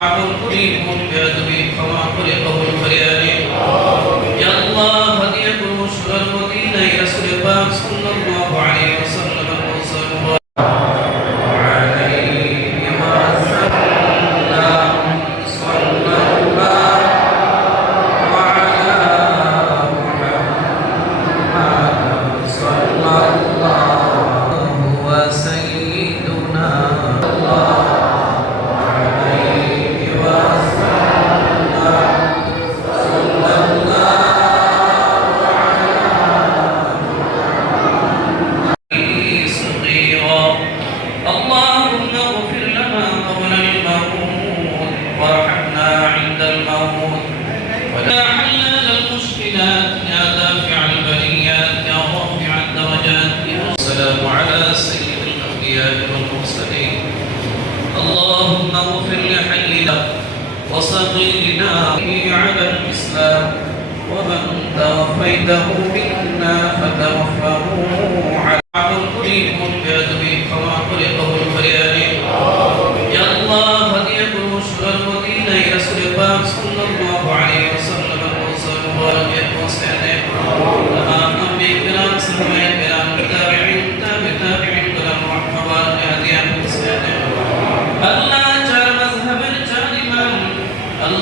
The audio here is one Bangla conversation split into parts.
মাবুদ করি মন বেয়াদবি ক্ষমা করে কবুল করে আনে ইয়া আল্লাহ হাদিয়া করব সুরার মদিনায় রাসূল والسلام على سيد الأنبياء والمرسلين. اللهم اغفر لحينا وصغيرنا على الإسلام ومن توفيته منا فتوفه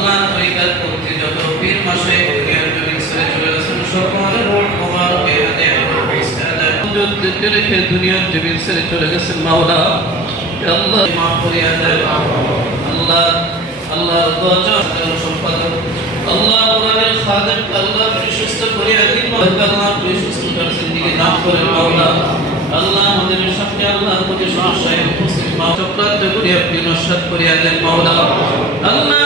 আল্লাহ তরিকাত করতে যত পীর মাসে দুনিয়ার জমিন ছেড়ে চলে গেছেন, সকলের রূহ মুবারকে হাতে যুদ্ধে রেখে দুনিয়ার জমিন ছেড়ে চলে গেছেন মাওলা আল্লাহ করিয়া দেন। আল্লাহ, আল্লাহর সম্পাদক। আল্লাহ কোরআনের খাদেম, আল্লাহ সুস্থ করিয়া দিন। আল্লাহ সুস্থ করার জিন্দেগি নাম করে মাওলা। আল্লাহ আমাদের সামনে আল্লাহ প্রতি উপস্থিত। করিয়া দেন মাওলা। আল্লাহ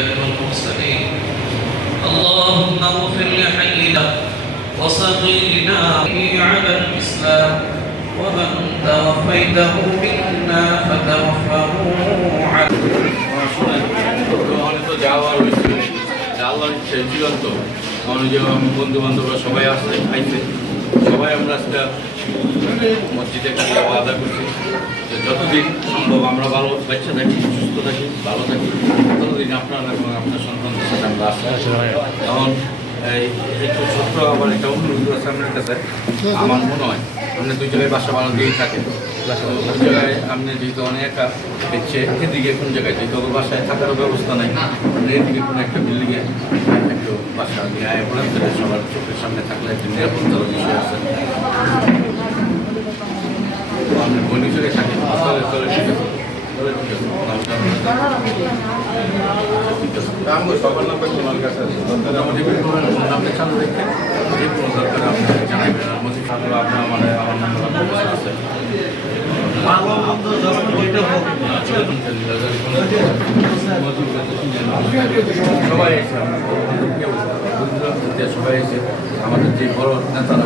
الانبياء والمرسلين اللهم اغفر لحينا وصغيرنا على الاسلام ومن توفيته منا فتوفه على অনেক তো যাওয়ার হয়েছে যাওয়ার ইচ্ছে চূড়ান্ত আমার যে বন্ধু বান্ধবরা সবাই আসছে আইছে সবাই আমরা আজকে মসজিদে কাছে আদা করছি যে যতদিন সম্ভব আমরা ভালো বাচ্চা থাকি সুস্থ থাকি ভালো থাকি ততদিন আপনার এবং আপনার সন্তানদের সাথে আমরা আসতে যেমন একটু ছোট্ট আবার একটা অনুরোধ আছে আপনার কাছে। আমার মনে হয় আপনি দুই জায়গায় বাসা বানানো দিয়ে থাকেন। ওই জায়গায় আপনি যেহেতু অনেক একা দেখছে এদিকে কোন জায়গায় যেহেতু ওর বাসায় থাকারও ব্যবস্থা নেই আপনি এদিকে কোনো একটা বিল্ডিংয়ে একটু বাসা নিয়ে আয় সবার চোখের সামনে থাকলে একটা নিরাপত্তার বিষয় আছে। আপনি বনিচরে থাকেন তাহলে তাহলে ঠিক আছে তাহলে ঠিক আছে আচ্ছা, সবার তোমার কাছে আছে। যে কোনো দরকার আপনি জানাবেন। আপনার মানে আমার নাম্বার সবাই এসে সবাই এসে আমাদের যে বড় নেতারা